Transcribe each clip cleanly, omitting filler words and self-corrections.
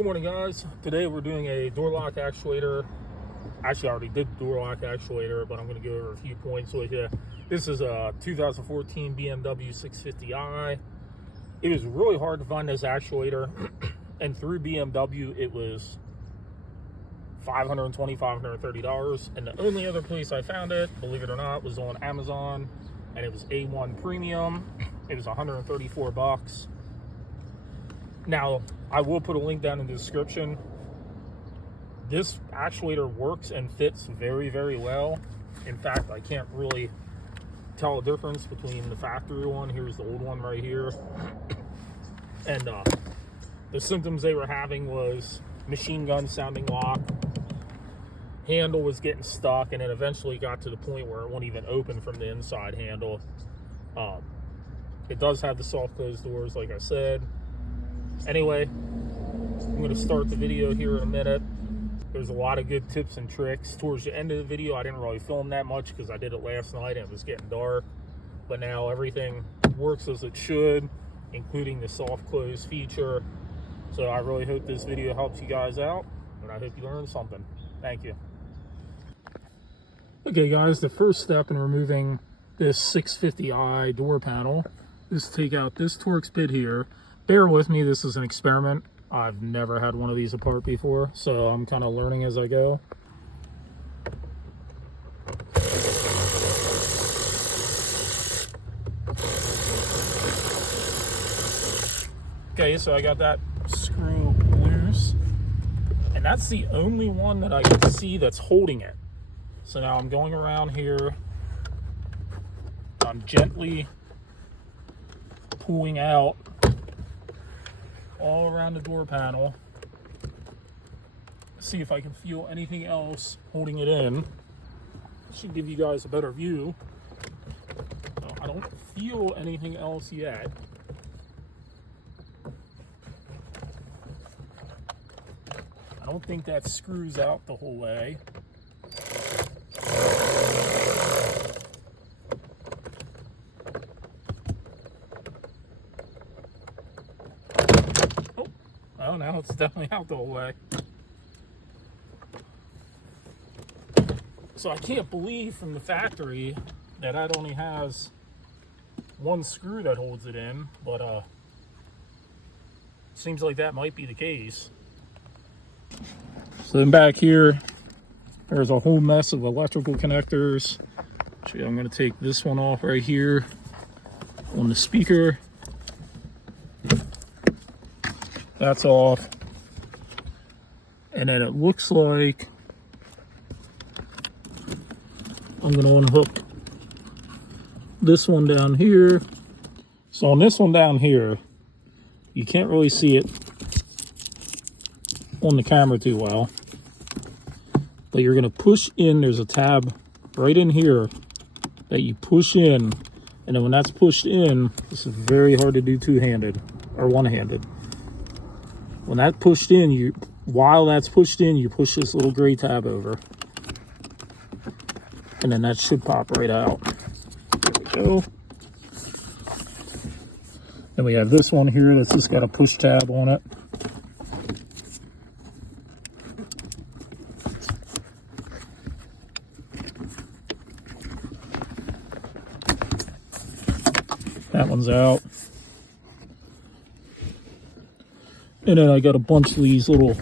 Good morning, guys. Today we're doing a door lock actuator. Actually, I already did the door lock actuator, but I'm going to go over a few points with you. This is a 2014 BMW 650i. It was really hard to find this actuator, and through BMW it was $520, $530, and the only other place I found it, believe it or not, was on Amazon, and it was A1 Premium. It was 134 bucks. Now, I will put a link down in the description. This actuator works and fits very, very well. In fact, I can't really tell a difference between the factory one. Here's the old one right here. And the symptoms they were having was machine gun sounding lock. Handle was getting stuck, and it eventually got to the point where it won't even open from the inside handle. It does have the soft closed doors, like I said. Anyway, I'm going to start the video here in a minute. There's a lot of good tips and tricks. Towards the end of the video, I didn't really film that much because I did it last night and it was getting dark. But now everything works as it should, including the soft close feature. So I really hope this video helps you guys out, and I hope you learned something. Thank you. Okay, guys, the first step in removing this 650i door panel is to take out this Torx bit here. Bear with me, this is an experiment. I've never had one of these apart before, so I'm kind of learning as I go. Okay, so I got that screw loose, and that's the only one that I can see that's holding it. So now I'm going around here, I'm gently pulling out all around the door panel. See if I can feel anything else holding it in. Should give you guys a better view. No, I don't feel anything else yet. I don't think that screws out the whole way. Oh, now it's definitely out the whole way. So I can't believe from the factory that it only has one screw that holds it in, but seems like that might be the case. So then back here, there's a whole mess of electrical connectors. Actually, I'm going to take this one off right here on the speaker. That's off. And then it looks like I'm going to unhook this one down here. So on this one down here, you can't really see it on the camera too well, but you're going to push in. There's a tab right in here that you push in, and then when that's pushed in, this is very hard to do two-handed or one-handed. When that's pushed in, while that's pushed in, you push this little gray tab over, and then that should pop right out. There we go. Then we have this one here that's just got a push tab on it. That one's out. And then I got a bunch of these little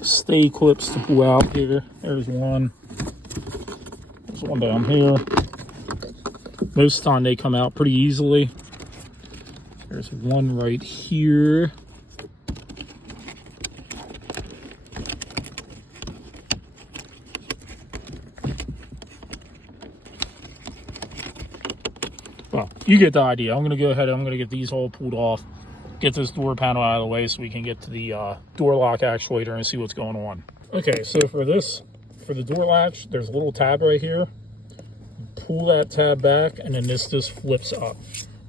stay clips to pull out here. There's one. There's one down here. Most of the time they come out pretty easily. There's one right here. Well, you get the idea. I'm going to go ahead and I'm going to get these all pulled off. Get this door panel out of the way so we can get to the door lock actuator and see what's going on. Okay, so for the door latch, there's a little tab right here. Pull that tab back, and then this just flips up.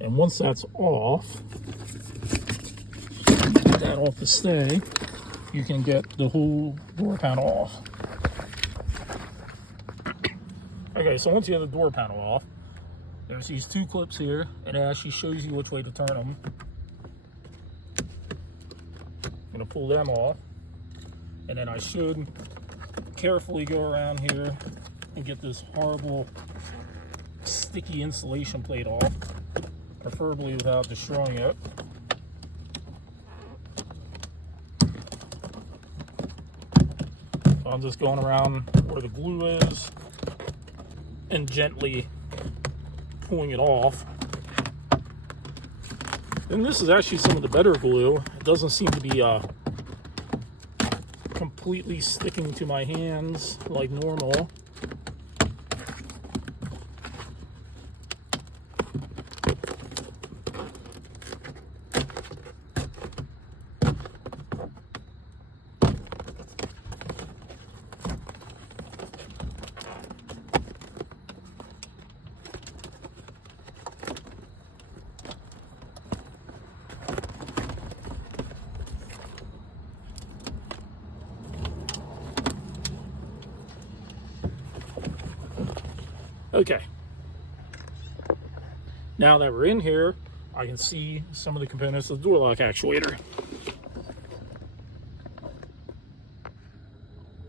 And once that's off, get that off the stay, you can get the whole door panel off. Okay, so once you have the door panel off, there's these two clips here, and it actually shows you which way to turn them. I'm going to pull them off. And then I should carefully go around here and get this horrible sticky insulation plate off, preferably without destroying it. So I'm just going around where the glue is and gently pulling it off. And this is actually some of the better glue. It doesn't seem to be completely sticking to my hands like normal. Okay, now that we're in here, I can see some of the components of the door lock actuator.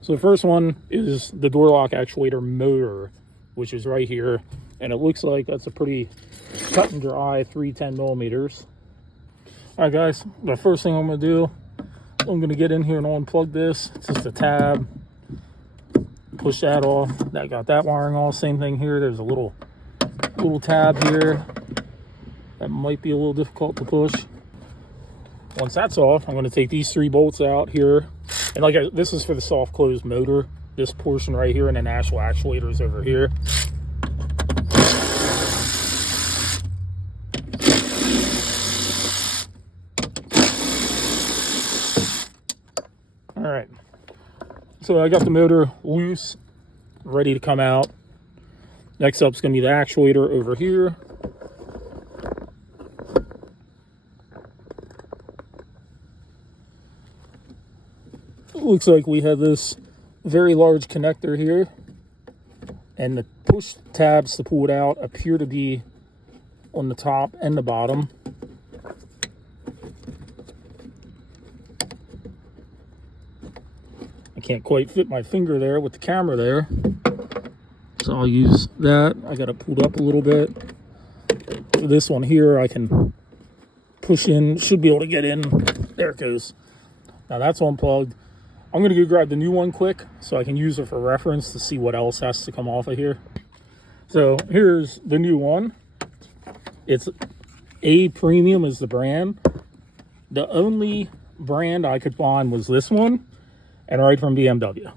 So the first one is the door lock actuator motor, which is right here, and it looks like that's a pretty cut and dry 310 millimeters. All right, guys, the first thing I'm going to do, I'm going to get in here and unplug this. It's just a tab. Push that off. That got that wiring off. Same thing here. There's a little tab here that might be a little difficult to push. Once that's off, I'm going to take these 3 bolts out here, and this is for the soft close motor, this portion right here, and then the actual actuator is over here. All right. So I got the motor loose, ready to come out. Next up is going to be the actuator over here. It looks like we have this very large connector here, and the push tabs to pull it out appear to be on the top and the bottom. I can't quite fit my finger there with the camera there, so I'll use that. I got it pulled up a little bit. For this one here, I can push in, should be able to get in. There it goes. Now that's unplugged. I'm going to go grab the new one quick so I can use it for reference to see what else has to come off of here. So here's the new one. It's A Premium is the brand. The only brand I could find was this one, and right from BMW.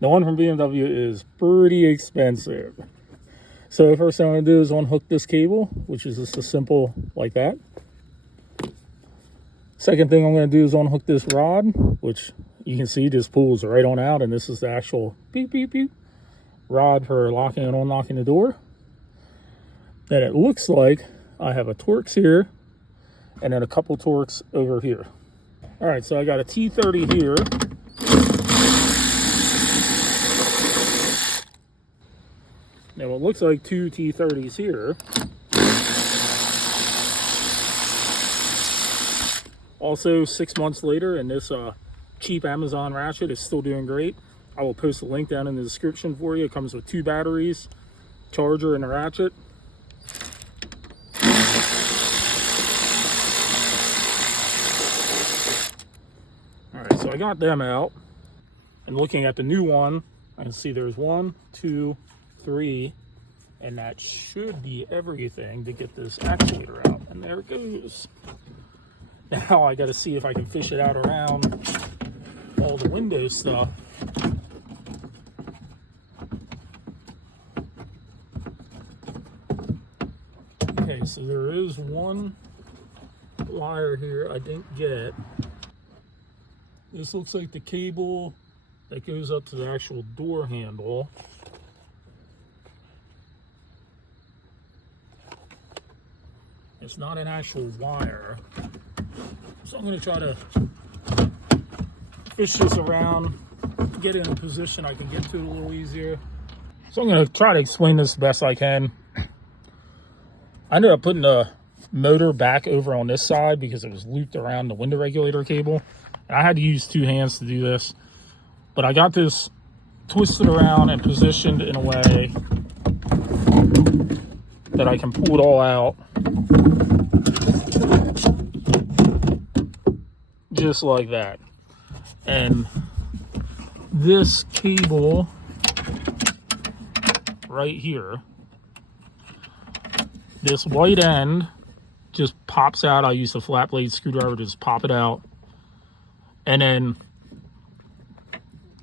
The one from BMW is pretty expensive. So the first thing I'm going to do is unhook this cable, which is just a simple like that. Second thing I'm going to do is unhook this rod, which you can see just pulls right on out, and this is the actual beep, beep, beep rod for locking and unlocking the door. Then it looks like I have a Torx here, and then a couple Torx over here. All right, so I got a T30 here. Now it looks like 2 T30s here. Also, 6 months later, and this cheap Amazon ratchet is still doing great. I will post a link down in the description for you. It comes with 2 batteries, charger, and a ratchet. All right, so I got them out. And looking at the new one, I can see there's 1, 2, 3, and that should be everything to get this actuator out. And there it goes. Now I got to see if I can fish it out around all the window stuff. Okay, so there is one wire here I didn't get. This looks like the cable that goes up to the actual door handle. It's not an actual wire. So I'm going to try to fish this around, get it in a position I can get to it a little easier. So I'm going to try to explain this the best I can. I ended up putting the motor back over on this side because it was looped around the window regulator cable. And I had to use 2 hands to do this, but I got this twisted around and positioned in a way that I can pull it all out just like that. And this cable right here, this white end just pops out. I use the flat blade screwdriver to just pop it out. And then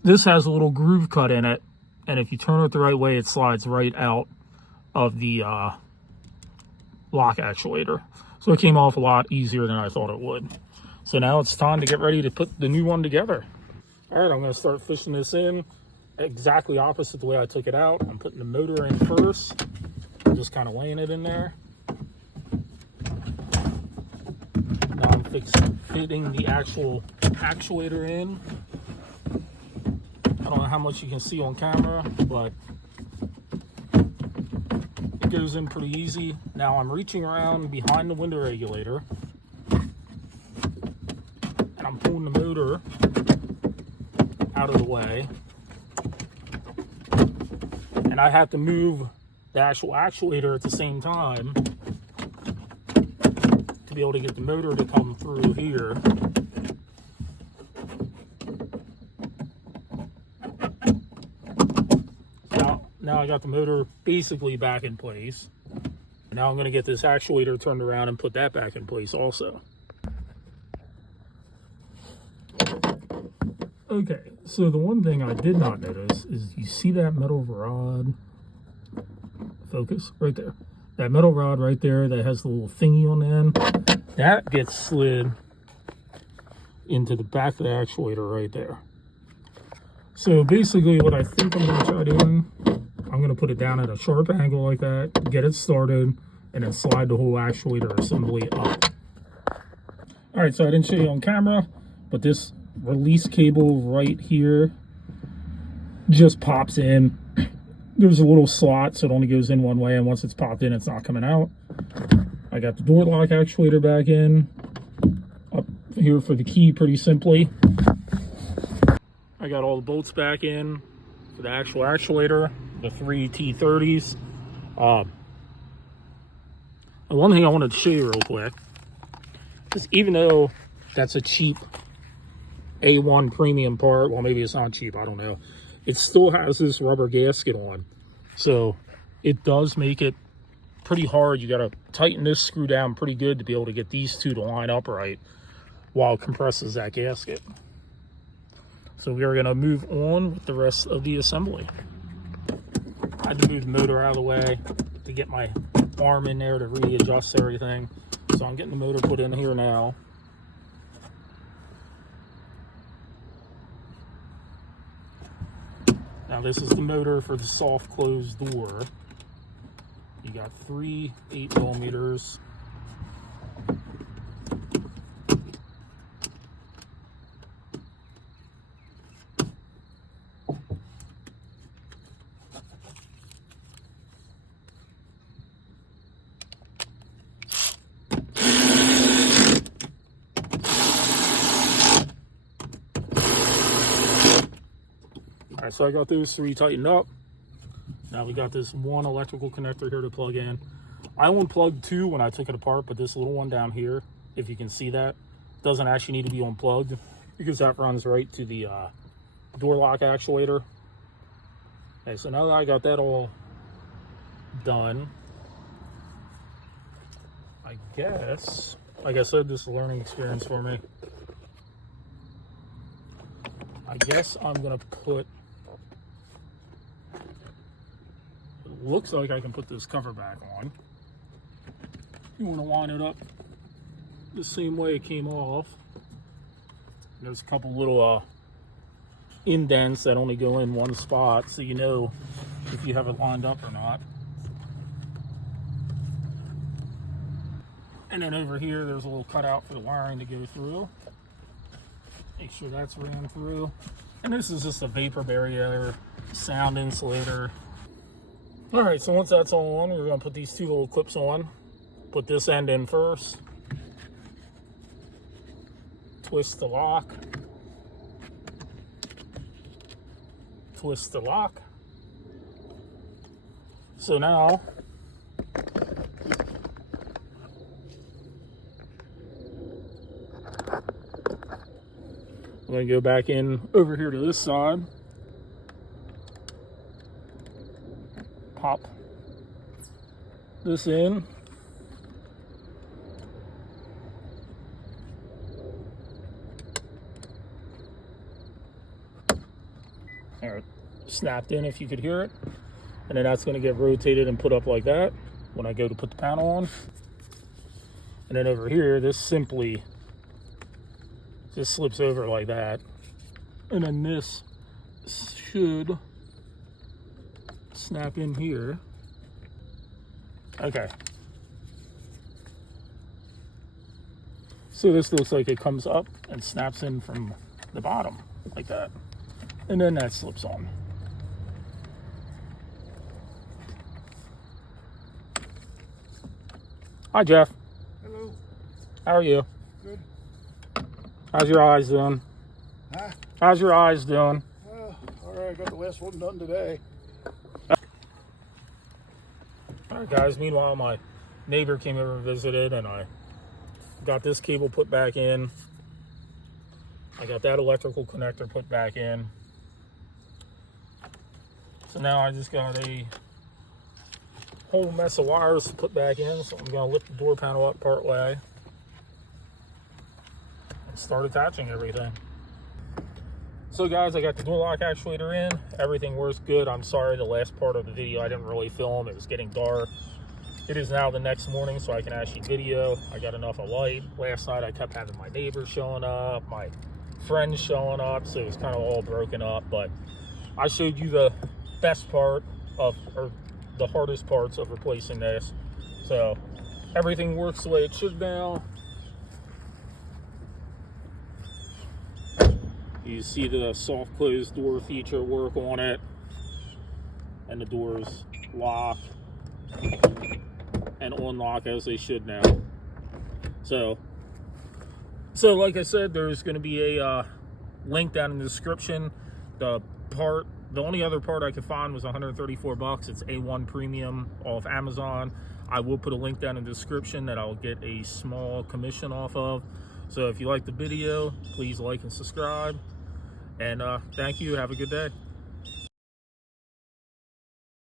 this has a little groove cut in it, and if you turn it the right way, it slides right out of the lock actuator. So it came off a lot easier than I thought it would. So now it's time to get ready to put the new one together. All right, I'm going to start fishing this in exactly opposite the way I took it out. I'm putting the motor in first, just kind of laying it in there. Now I'm fitting the actual actuator in. I don't know how much you can see on camera, but it goes in pretty easy. Now I'm reaching around behind the window regulator, and I'm pulling the motor out of the way. And I have to move the actual actuator at the same time to be able to get the motor to come through here. Now I got the motor basically back in place. Now I'm going to get this actuator turned around and put that back in place also. Okay, so the one thing I did not notice is you see that metal rod, focus, right there. That metal rod right there that has the little thingy on the end, that gets slid into the back of the actuator right there. So basically what I think I'm going to try doing, I'm going to put it down at a sharp angle like that, get it started, and then slide the whole actuator assembly up. All right, so I didn't show you on camera, but this release cable right here just pops in. There's a little slot, so it only goes in one way, and once it's popped in, it's not coming out. I got the door lock actuator back in, up here for the key pretty simply. I got all the bolts back in for the actual actuator, the 3 T30s. The one thing I wanted to show you real quick is, even though that's a cheap A1 premium part, well, maybe it's not cheap, I don't know, it still has this rubber gasket on. So it does make it pretty hard. You got to tighten this screw down pretty good to be able to get these two to line up right while it compresses that gasket. So we are going to move on with the rest of the assembly. I had to move the motor out of the way to get my arm in there to readjust everything. So I'm getting the motor put in here now. Now this is the motor for the soft closed door. You got 3 8mm. Alright, so I got those 3 tightened up. Now we got this one electrical connector here to plug in. I unplugged 2 when I took it apart, but this little one down here, if you can see that, doesn't actually need to be unplugged because that runs right to the door lock actuator. Okay, so now that I got that all done, I guess, like I said, this is a learning experience for me. I guess I'm gonna put, it looks like I can put this cover back on. You want to line it up the same way it came off. There's a couple little indents that only go in one spot, so you know if you have it lined up or not. And then over here, there's a little cutout for the wiring to go through. Make sure that's ran through. And this is just a vapor barrier, sound insulator. All right, so once that's all on, we're gonna put these 2 little clips on. Put this end in first. twist the lock, twist the lock. So now I'm going to go back in over here to this side, pop this in, there, snapped in if you could hear it, and then that's going to get rotated and put up like that when I go to put the panel on. And then over here, this simply just slips over like that, and then this should snap in here. Okay, so this looks like it comes up and snaps in from the bottom like that, and then that slips on. Hi Jeff. Hello. How are you? Good. How's your eyes doing? Huh? How's your eyes doing? Well, all right, I got the last one done today. All right, guys. Meanwhile, my neighbor came over and visited, and I got this cable put back in. I got that electrical connector put back in. So now I just got a whole mess of wires to put back in. So I'm going to lift the door panel up part way and start attaching everything. So guys, I got the door lock actuator in. Everything works good. I'm sorry the last part of the video I didn't really film. It was getting dark. It is now the next morning, so I can actually video. I got enough of light. Last night I kept having my neighbors showing up, my friends showing up, so it was kind of all broken up. But I showed you the best part of, or the hardest parts of replacing this. So everything works the way it should now. You see the soft close door feature work on it, and the doors lock and unlock as they should now. So like I said, there's going to be a link down in the description. The only other part I could find was 134 bucks. It's A1 Premium off Amazon. I will put a link down in the description that I'll get a small commission off of. So if you like the video, please like and subscribe. And thank you. Have a good day.